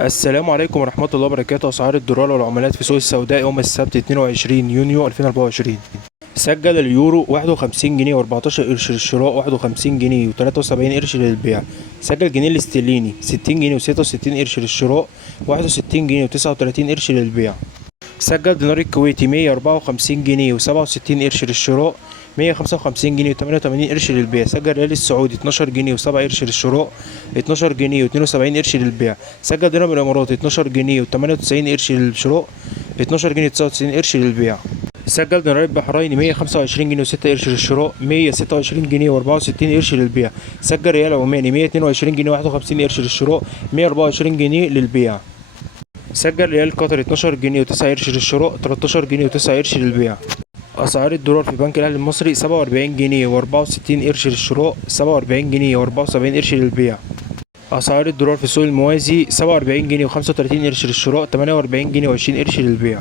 السلام عليكم ورحمة الله وبركاته. أسعار الدولار والعملات في سوق السوداء يوم السبت 22 يونيو 2024. سجل اليورو 51 جنيه و14 قرش للشراء، 51 جنيه و73 قرش للبيع. سجل الجنيه الاسترليني 60 جنيه و66 قرش للشراء، 61 جنيه و39 قرش للبيع. سجل دينار الكويتي 154 جنيه و67 قرش للشراء، 155 جنيه و88 قرش للبيع. سجل ريال السعودي 12 جنيه و7 قرش للشراء، 12 جنيه و72 قرش للبيع. سجل درهم الاماراتي 12 جنيه و98 قرش للشراء، 12 جنيه و99 قرش للبيع. سجل دينار البحريني 125 جنيه و6 قرش للشراء، 126 جنيه و64 قرش للبيع. سجل ريال عماني 122 جنيه و51 قرش للشراء، 124 جنيه للبيع. سجل ريال قطر 12 جنيه و9 قرش للشراء، 13 جنيه و9 قرش للبيع. أسعار الدولار في بنك الأهلي المصري 47 جنيه و64 قرش للشراء، 47 جنيه و74 قرش للبيع. أسعار الدولار في السوق الموازي 47 جنيه و35 قرش للشراء، 48 جنيه و20 قرش للبيع.